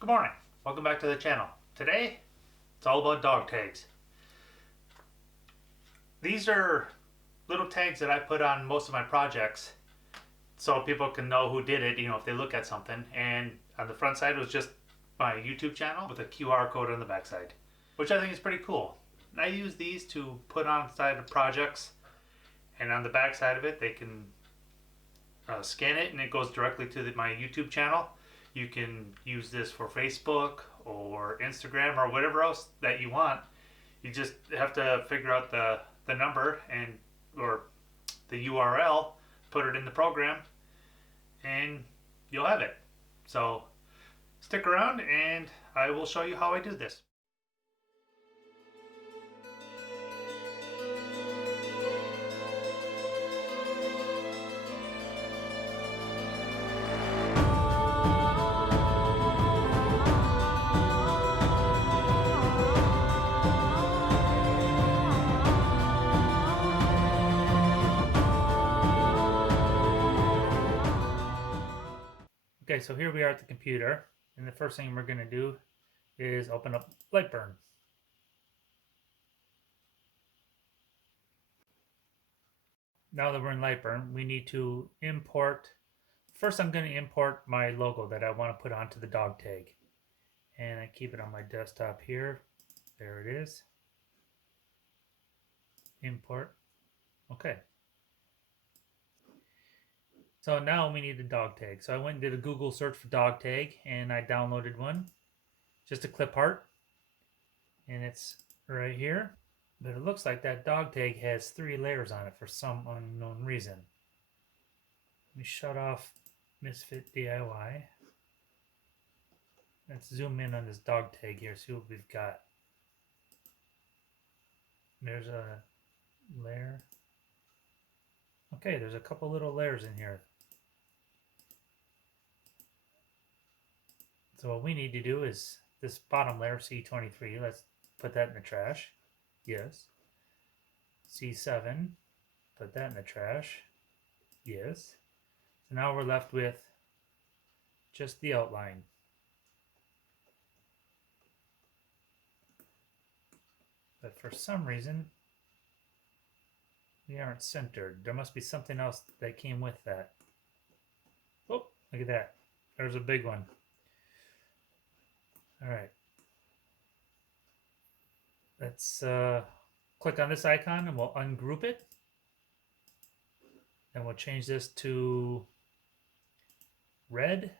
Good morning. Welcome back to the channel. Today, it's all about dog tags. These are little tags that I put on most of my projects so people can know who did it, if they look at something. And on the front side was just my YouTube channel with a QR code on the back side, which I think is pretty cool. And I use these to put on side of projects, and on the back side of it, they can scan it and it goes directly to my YouTube channel. You can use this for Facebook or Instagram or whatever else that you want. You just have to figure out the number or the URL, put it in the program, and you'll have it. So stick around and I will show you how I do this. Okay, so here we are at the computer, and the first thing we're going to do is open up LightBurn. Now that we're in LightBurn, we need to import. First, I'm going to import my logo that I want to put onto the dog tag, and I keep it on my desktop here. There it is. Import. Okay. So now we need the dog tag. So I went and did a Google search for dog tag, and I downloaded one. Just a clip art, and it's right here. But it looks like that dog tag has 3 layers on it for some unknown reason. Let me shut off misfitdiys. Let's zoom in on this dog tag here, see what we've got. There's a layer. Okay, there's a couple little layers in here. So what we need to do is this bottom layer, C23, let's put that in the trash. Yes. C7, put that in the trash. Yes. So now we're left with just the outline. But for some reason, we aren't centered. There must be something else that came with that. Oh, look at that. There's a big one. All right. Let's click on this icon and we'll ungroup it. And we'll change this to red.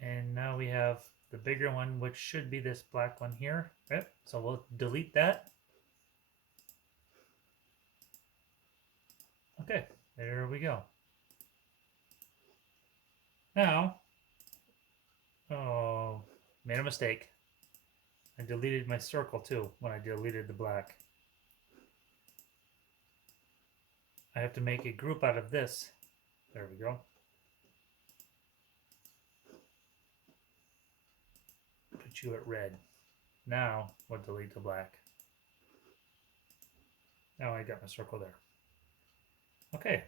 And now we have the bigger one, which should be this black one here. Yep. So we'll delete that. Okay, there we go. Now, oh, made a mistake. I deleted my circle too when I deleted the black. I have to make a group out of this. There we go. Put you at red. Now we'll delete the black. Now I got my circle there. Okay.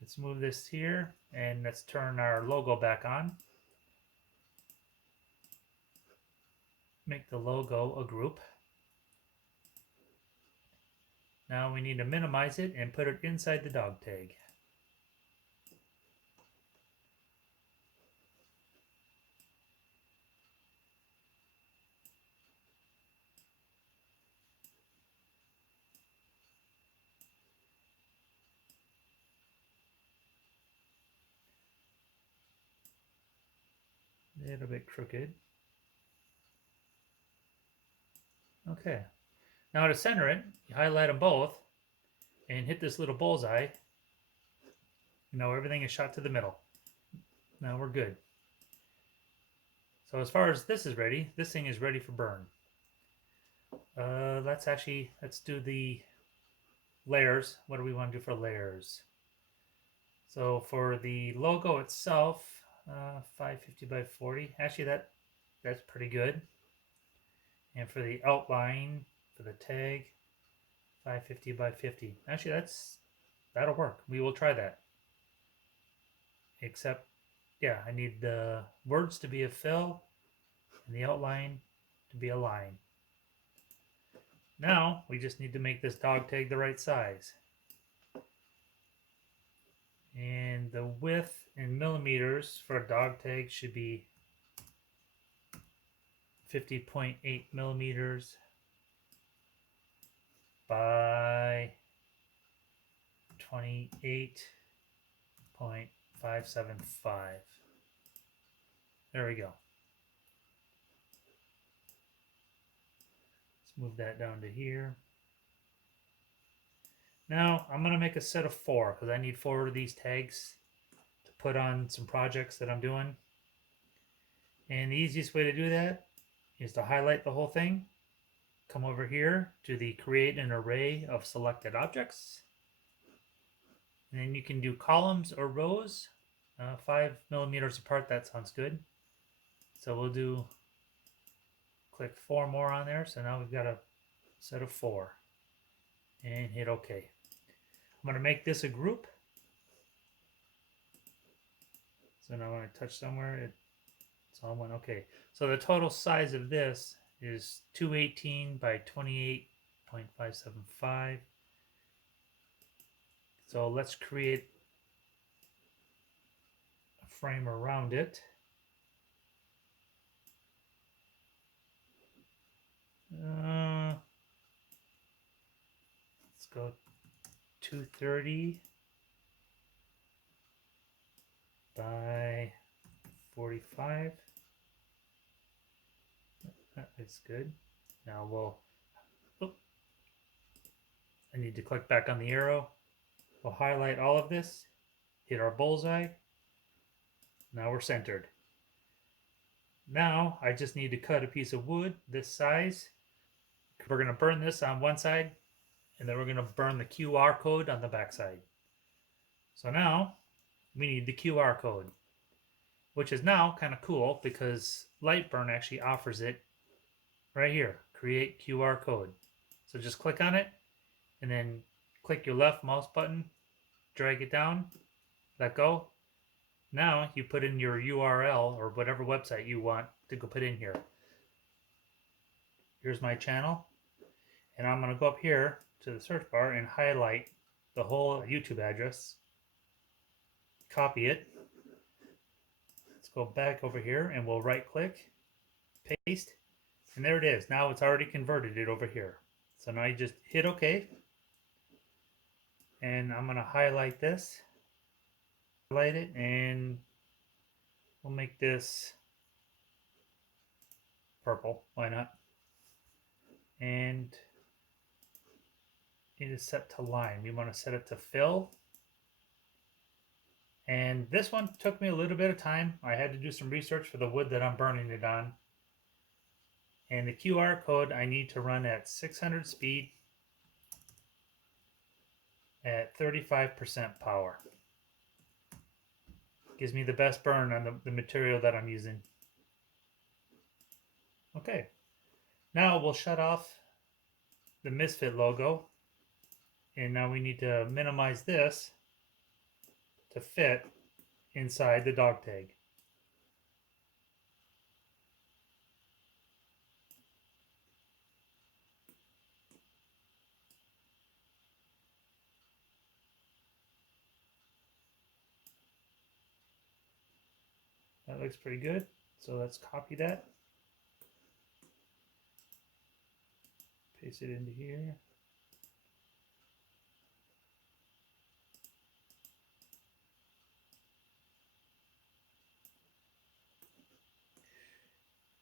Let's move this here and let's turn our logo back on. Make the logo a group. Now we need to minimize it and put it inside the dog tag. A little bit crooked. Okay. Now to center it, you highlight them both and hit this little bullseye. Now everything is shot to the middle. Now we're good. So as far as this is ready, this thing is ready for burn. Let's do the layers. What do we want to do for layers? So for the logo itself, 550 by 40. Actually, that's pretty good. And for the outline, for the tag, 550 by 50. Actually, that'll work. We will try that. except, yeah, I need the words to be a fill and the outline to be a line. Now we just need to make this dog tag the right size. And the width in millimeters for a dog tag should be 50.8 millimeters by 28.575. There we go. Let's move that down to here. Now I'm going to make a set of 4 because I need 4 of these tags to put on some projects that I'm doing. And the easiest way to do that is to highlight the whole thing. Come over here to the create an array of selected objects. And then you can do columns or rows, 5 millimeters apart. That sounds good. So we'll do, click 4 more on there. So now we've got a set of 4 and hit OK. I'm going to make this a group. So now when I touch somewhere, it's all one. Okay. So the total size of this is 218 by 28.575. So let's create a frame around it. Let's go 230 by 45. That is good. Now we'll, I need to click back on the arrow. We'll highlight all of this, hit our bullseye. Now we're centered. Now I just need to cut a piece of wood this size. We're going to burn this on one side, and then we're going to burn the QR code on the back side. So now we need the QR code, which is now kind of cool because LightBurn actually offers it right here, create QR code. So just click on it and then click your left mouse button, drag it down, let go. Now you put in your URL or whatever website you want to go put in here. Here's my channel, and I'm going to go up here to the search bar and highlight the whole YouTube address, copy it. Let's go back over here and we'll right click, paste, and there it is. Now it's already converted it over here. So now you just hit OK, and I'm going to highlight this, highlight it, and we'll make this purple. Why not? And it is set to line. We want to set it to fill. And this one took me a little bit of time. I had to do some research for the wood that I'm burning it on. And the QR code I need to run at 600 speed at 35% power. Gives me the best burn on the material that I'm using. Okay, now we'll shut off the Misfit logo. And now we need to minimize this to fit inside the dog tag. That looks pretty good. So let's copy that. Paste it into here.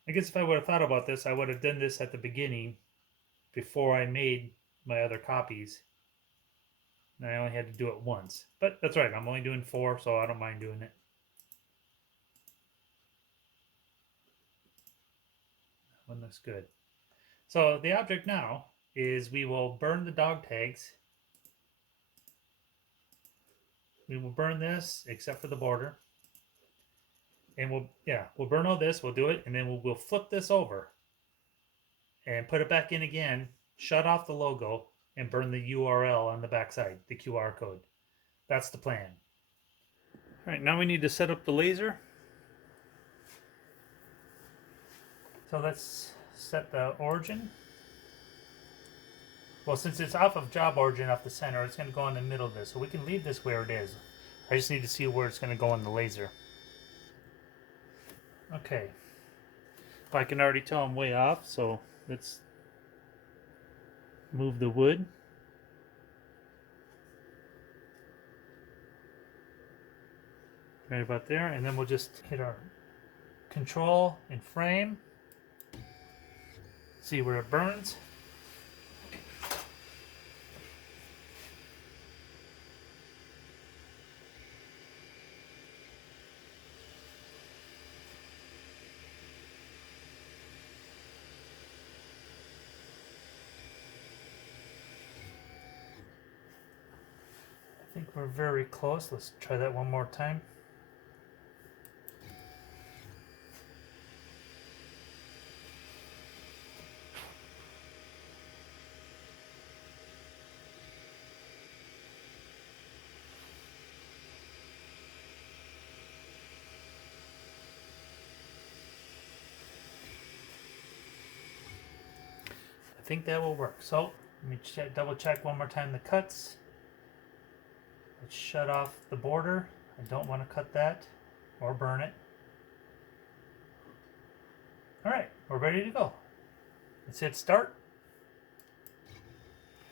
I guess if I would have thought about this, I would have done this at the beginning before I made my other copies. And I only had to do it once. But that's right, I'm only doing 4, so I don't mind doing it. That one looks good. So the object now is we will burn the dog tags. We will burn this except for the border. And we'll burn all this, we'll do it, and then we'll flip this over and put it back in again, shut off the logo, and burn the URL on the backside, the QR code. That's the plan. Alright, now we need to set up the laser. So let's set the origin. Well, since it's off of job origin, off the center, it's going to go in the middle of this. So we can leave this where it is. I just need to see where it's going to go in the laser. Okay. I can already tell I'm way off, so let's move the wood. Right about there, and then we'll just hit our control and frame. See where it burns. I think we're very close. Let's try that one more time. I think that will work. So let me double check one more time the cuts. Let's shut off the border. I don't want to cut that or burn it. Alright, we're ready to go. Let's hit start.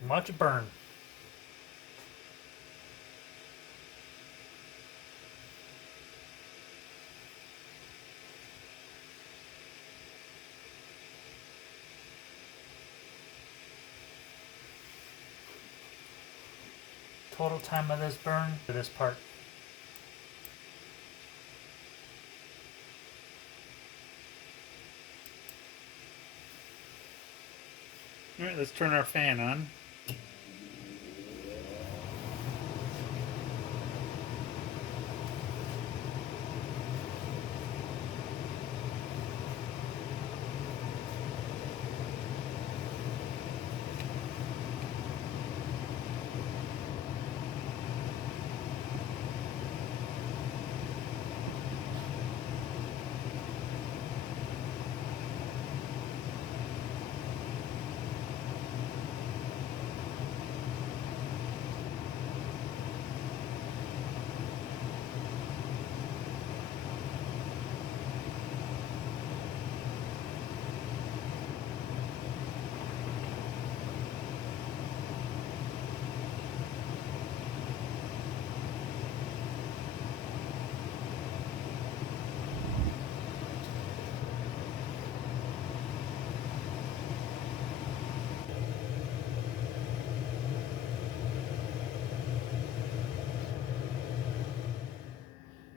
Watch it burn. Total time of this burn for this part. Alright, let's turn our fan on.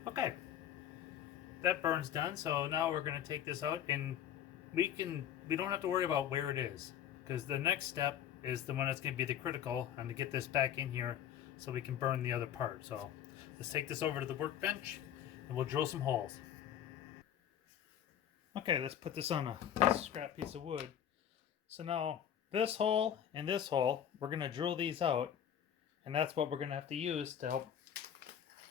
Okay, that burn's done. So now we're going to take this out, and we don't have to worry about where it is, because the next step is the one that's going to be the critical, and to get this back in here so we can burn the other part. So let's take this over to the workbench and we'll drill some holes. Okay, let's put this on a scrap piece of wood. So now this hole and this hole, we're going to drill these out, and that's what we're going to have to use to help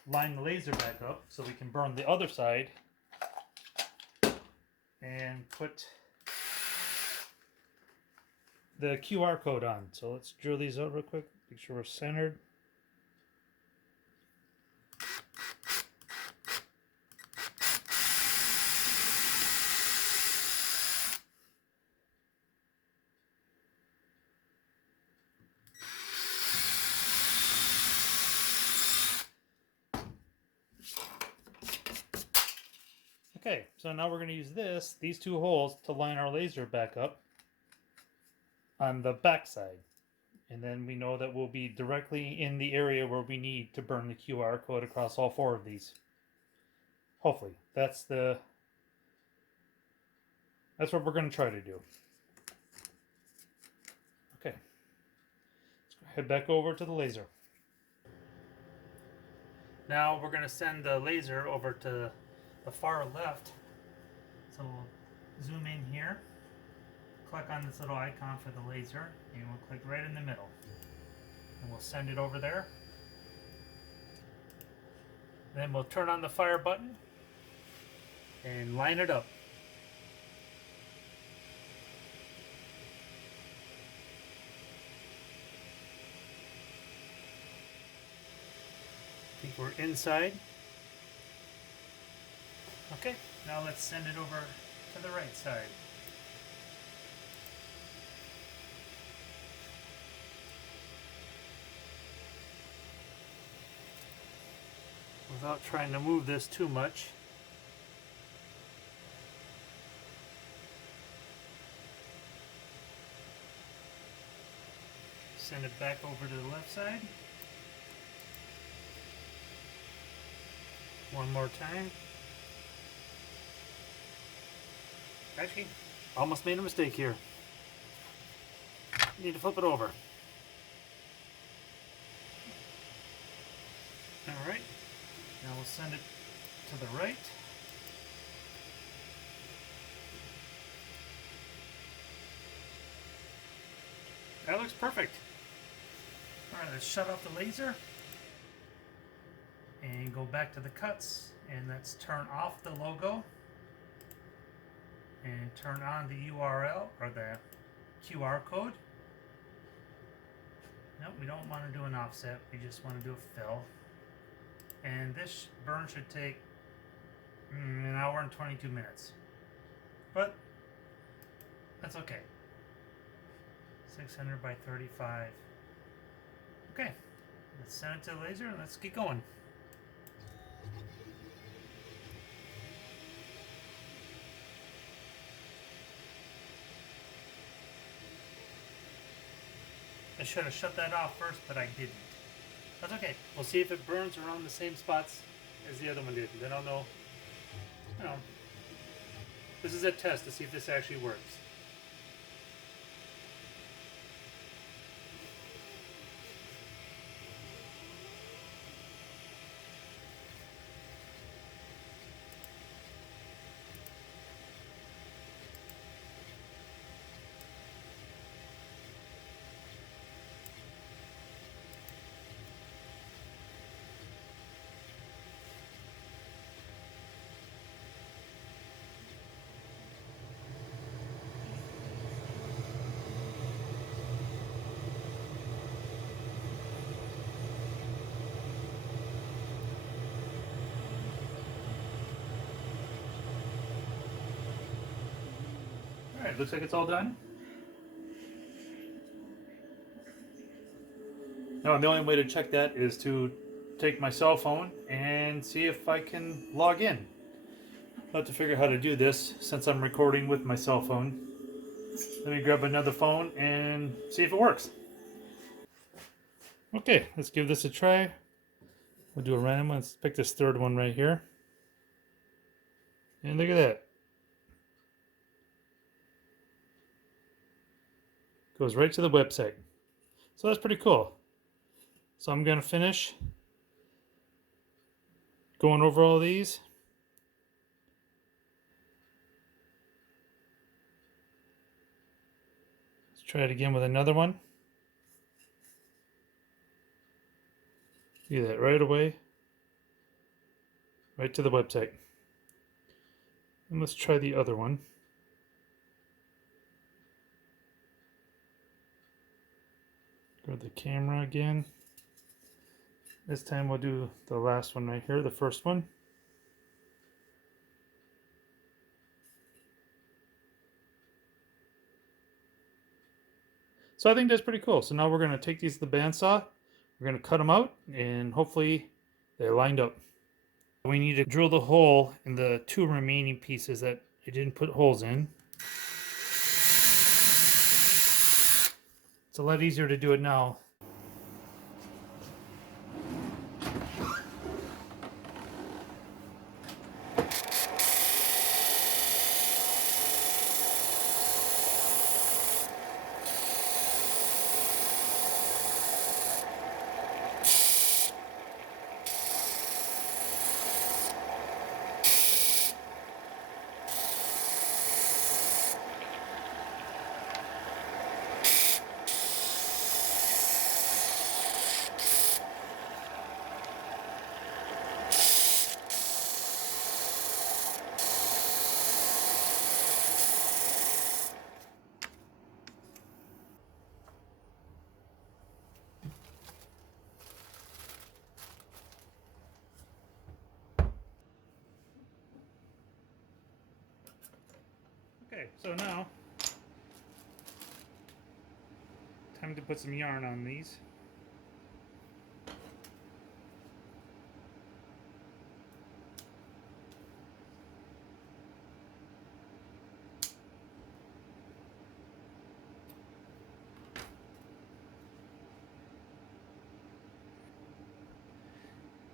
line the laser back up so we can burn the other side and put the QR code on. So let's drill these out real quick, make sure we're centered. Okay, so now we're going to use these two holes to line our laser back up on the back side. And then we know that we'll be directly in the area where we need to burn the QR code across all four of these. Hopefully. That's what we're going to try to do. Okay. Let's head back over to the laser. Now we're going to send the laser over to the far left. So we'll zoom in here, click on this little icon for the laser, and we'll click right in the middle. And we'll send it over there. Then we'll turn on the fire button and line it up. I think we're inside. Okay, now let's send it over to the right side. Without trying to move this too much. Send it back over to the left side. One more time. Actually, almost made a mistake here. Need to flip it over. Alright, now we'll send it to the right. That looks perfect. Alright, let's shut off the laser and go back to the cuts, and let's turn off the logo and turn on the URL or the QR code. Nope, we don't want to do an offset, we just want to do a fill. And this burn should take an hour and 22 minutes. But that's okay. 600 by 35. Okay, let's send it to the laser and let's get going. I should have shut that off first, but I didn't. That's okay. We'll see if it burns around the same spots as the other one did. Then I'll know. You know, this is a test to see if this actually works. Alright, looks like it's all done. Now the only way to check that is to take my cell phone and see if I can log in. I'll have to figure out how to do this since I'm recording with my cell phone. Let me grab another phone and see if it works. Okay, let's give this a try. We'll do a random one. Let's pick this third one right here. And look at that. Goes right to the website. So that's pretty cool. So I'm going to finish going over all these. Let's try it again with another one. Do that right away. Right to the website. And let's try the other one. Go to the camera again. This time we'll do the last one right here, the first one. So I think that's pretty cool. So now we're going to take these to the bandsaw. We're going to cut them out and hopefully they're lined up. We need to drill the hole in the two remaining pieces that I didn't put holes in. It's a lot easier to do it now. Okay, so now time to put some yarn on these.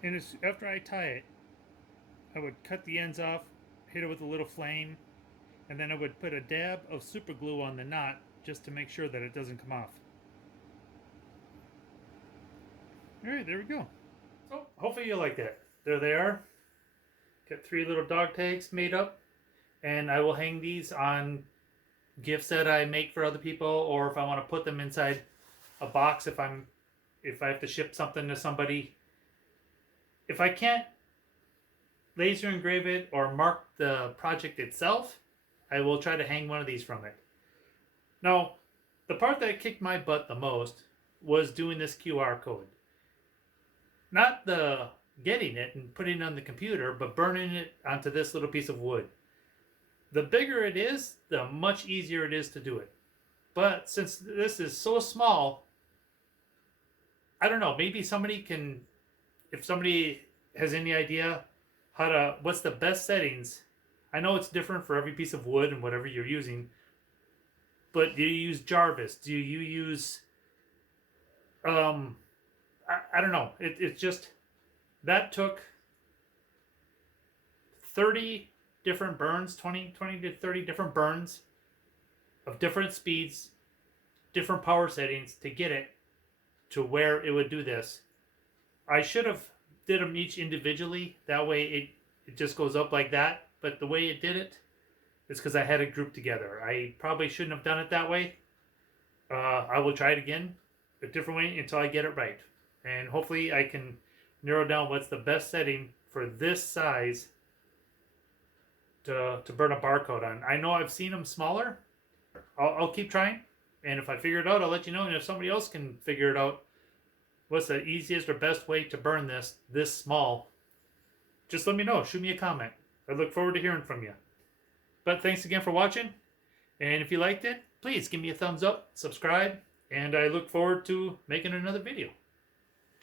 And after I tie it, I would cut the ends off, hit it with a little flame, and then I would put a dab of super glue on the knot just to make sure that it doesn't come off. Alright, there we go. So hopefully you liked it. There they are. Got 3 little dog tags made up, and I will hang these on gifts that I make for other people, or if I want to put them inside a box if I have to ship something to somebody. If I can't laser engrave it or mark the project itself, I will try to hang one of these from it. Now, the part that kicked my butt the most was doing this QR code. Not the getting it and putting it on the computer, but burning it onto this little piece of wood. The bigger it is, the much easier it is to do it. But since this is so small, I don't know, maybe somebody can, if somebody has any idea what's the best settings. I know it's different for every piece of wood and whatever you're using, but do you use Jarvis? Do you use, I don't know. It's just, that took 30 different burns, 20 to 30 different burns of different speeds, different power settings to get it to where it would do this. I should have did them each individually. That way it just goes up like that. But the way it did it is because I had it grouped together. I probably shouldn't have done it that way. I will try it again a different way until I get it right. And hopefully I can narrow down what's the best setting for this size to burn a barcode on. I know I've seen them smaller. I'll keep trying. And if I figure it out, I'll let you know. And if somebody else can figure it out, what's the easiest or best way to burn this small, just let me know. Shoot me a comment. I look forward to hearing from you. But thanks again for watching. And if you liked it, please give me a thumbs up, subscribe, and I look forward to making another video.